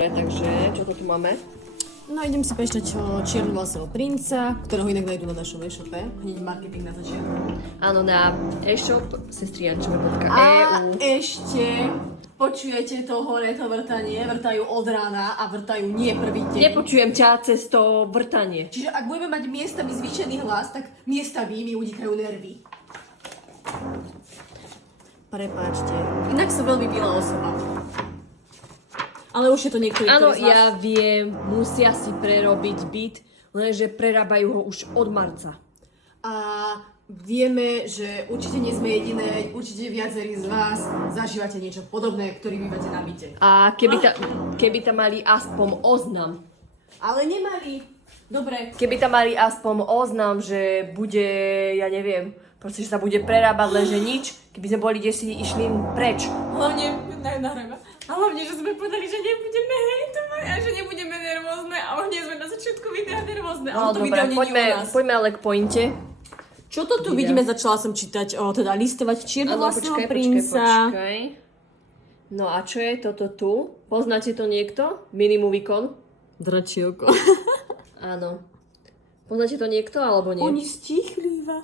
Takže, čo to tu máme? No idem si prečítať Čiernovlasého princa, ktorého inak nájdu na našom e-shope. Hneď marketing na začiatku. Áno, na e-shop sestriančové.eu. A ešte počujete to hore, to vrtanie, vrtajú od rána a vrtajú nie prvý deň. Nepočujem ťa cez to vrtanie. Čiže ak budeme mať miestami zvýšený hlas, tak miestami mi udikajú nervy. Prepáčte. Inak som veľmi milá osoba. Ale už je to niektorý, Áno, ktorý z vás... ja viem, musia si prerobiť byt, lenže prerábajú ho už od marca. A vieme, že určite nie sme jediné, určite viacerí z vás zažívate niečo podobné, ktorí bývate na byte. A keby tam mali aspoň oznam. Ale nemali. Dobre. Keby tam mali aspoň oznam, že bude, ja neviem, proste, že sa bude prerábať, lenže nič, keby sme boli desi išli preč. Hlavne, nahrajme. A hlavne, že sme povedali, že nebudeme hejtovať a že nebudeme nervózne a hneď sme na začiatku videa nervózne. Ale to video nie je o nás. Poďme ale k pointe. Čo to tu vidíme? Začala som čítať, teda listovať Čiernovlasého princa. Počkaj. No a čo je toto tu? Poznáte to niekto? Minimovicon? Dračie oko. Áno. Poznáte to niekto alebo nie? Oni stichli iba.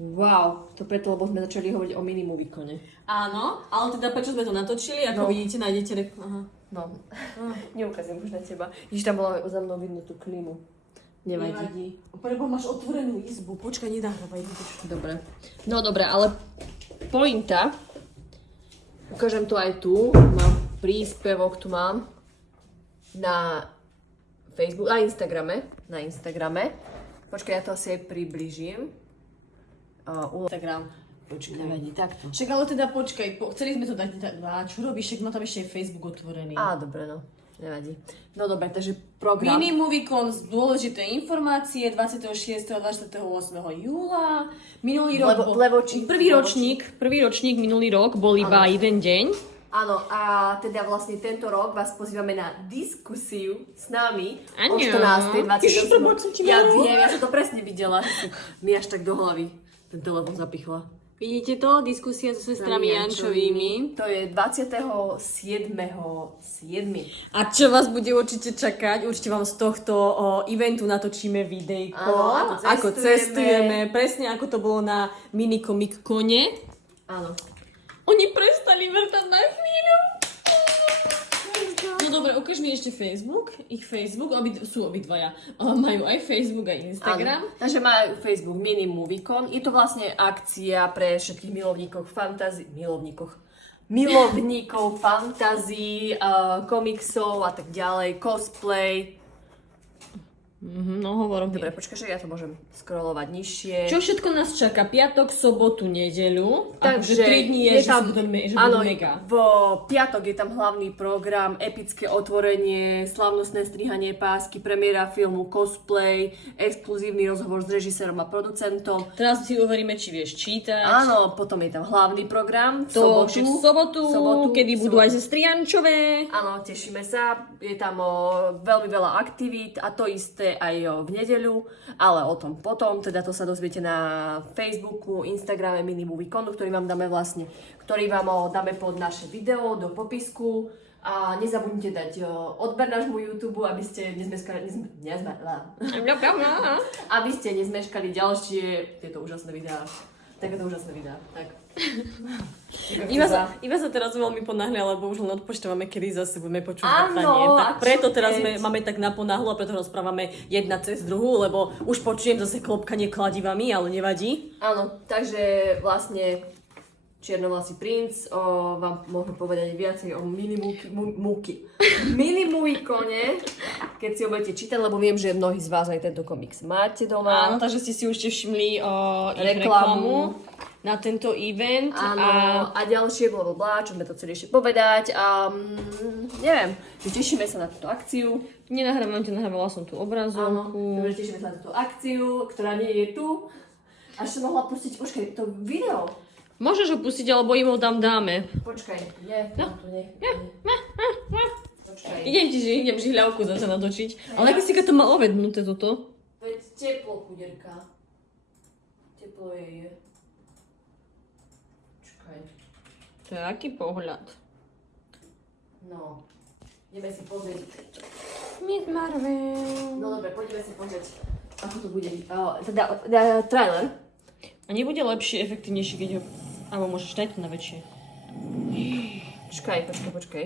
Wow, to preto, lebo sme začali hovoriť o Minimovicone. Áno, ale teda prečo sme to natočili? Ako vidíte, nájdete... Aha. No, neukazujem už na teba. Ježiš, tam bola za mnou vidno tú klimu. Nevadí. Nevadí. Prebo máš otvorenú izbu. Počkaj, nedahrávaj. Dobre. No dobre, ale pointa. Ukážem to aj tu. Mám príspevok, tu mám. Na Facebook, na Instagrame. Počkaj, ja to asi aj približím. Instagram. Počkaj. Nevadí, takto. Však ale teda počkaj, chceli sme to dať, čo robíš, však má tam ešte aj Facebook otvorený. Dobre, no. Nevadí. No dobre, takže program. Minimovicon, dôležité informácie 26. a 28. júla. Minulý rok prvý ročník minulý rok bol iba jeden deň. Áno, a teda vlastne tento rok vás pozývame na diskusiu s nami o Áno. 14. 28. Ja viem, ja som to presne videla. Mi až tak do hlavy ten telefon zapichla. Vidíte to? Diskusia so sestrami Jančovými. To je 27.7. A čo vás bude určite čakať? Určite vám z tohto eventu natočíme videjko. Áno, ako cestujeme. Presne ako to bolo na Minicomic Kone. Áno. Oni prestali vrtať na chvíľu. No dobre, ukáž mi ešte Facebook. Ich Facebook, sú obidvaja. Majú aj Facebook, aj Instagram. Áno. Takže majú Facebook Minimovicon. Je to vlastne akcia pre všetkých milovníkov fantázií, komiksov a tak ďalej, cosplay. No hovorím. Dobre, počkaj, že ja to môžem scrollovať nižšie. Čo všetko nás čaká? Piatok, sobotu, nedeľu. Takže 3 dní je, že budú mega. V piatok je tam hlavný program, epické otvorenie, slavnostné strihanie pásky, premiéra filmu, cosplay, exkluzívny rozhovor s režisérom a producentom. Teraz si uveríme, či vieš čítať. Áno, potom je tam hlavný program, v sobotu, kedy budú aj sestry Jančové. Áno, tešíme sa. Je tam veľmi veľa aktivít a to isté aj v nedeľu, ale o tom potom, teda to sa dozviete na Facebooku, Instagrame Minimoviconu, ktorý vám dáme dáme pod naše video do popisku a nezabudnite dať odber nášmu YouTube, aby ste nezmeškali ďalšie tieto úžasné videá. Takéto úžasné videá. Tak. Iva sa teraz veľmi ponáhľa, lebo už len odpočítavame, kedy zase budeme počuť vrtanie. Áno, Tak preto teraz máme tak naponáhľu a preto rozprávame jedna cez druhú, lebo už počujem zase klopkanie kladivami, ale nevadí. Áno, takže vlastne Čiernovlasý princ vám môžem povedať viacej o Minimovicone, keď si ho budete čítať, lebo viem, že mnohí z vás aj tento komiks máte doma. Áno, takže ste si už všimli reklamu na tento event. Áno, a ďalšie blablabla, čo sme to chceli ešte povedať. A neviem, tešíme sa na túto akciu. Nahrávala som tú obrazovku. Áno, tešíme sa na túto akciu, ktorá nie je tu. Až som mohla pustiť, počkaj, to video. Môžeš ho pustiť, alebo im ho tam dáme. Počkaj, nie, to nie. Počkaj. Idem žihľavku zase natočiť. Ale aké si to má ovednuté toto? Veď teplo, chuderka. Teplo je. Počkaj. To je aký pohľad? No. Ideme si pozrieť. Miss Marvel. No dobre, poďme si pozrieť, ako to bude. Trailer. A nebude lepšie, efektívnejšie, keď ho... Alebo môžeš dať to na väčšie. Počkaj.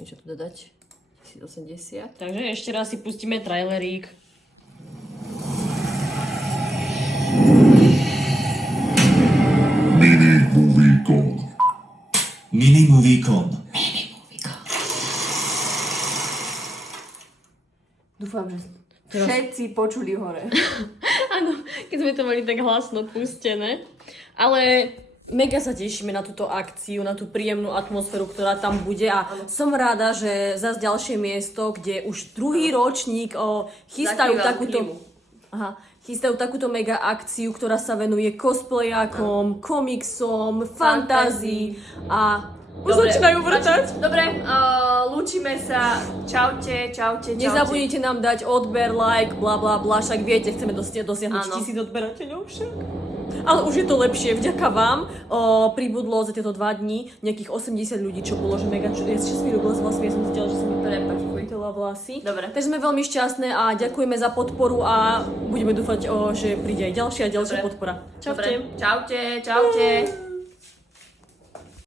Niečo tu dodať. 1080. Takže ešte raz si pustíme trailerík. Mini Movie Con. Dúfam, že všetci počuli hore. Áno, keď sme to mali tak hlasno pustené. Ale mega sa tešíme na túto akciu, na tú príjemnú atmosféru, ktorá tam bude a som rada, že zase ďalšie miesto, kde už druhý ročník chystajú takúto mega akciu, ktorá sa venuje cosplayakom, komiksom, fantázii a už začínajú vrtať. Dobre, lúčime sa. Čaute. Nezabudnite nám dať odber, like, bla bla bla, však viete, chceme dosiahnuť 1000 odberateľov však. Ale už je to lepšie, vďaka vám. Pribudlo za tieto 2 dní nejakých 80 ľudí, čo bolo, že mega čudné. Čo som mi robila s vlasmi, ja som zistila, že som mi prepachila vlasy. Dobre. Takže sme veľmi šťastné a ďakujeme za podporu a budeme dúfať, že príde aj ďalšia podpora. Čaute.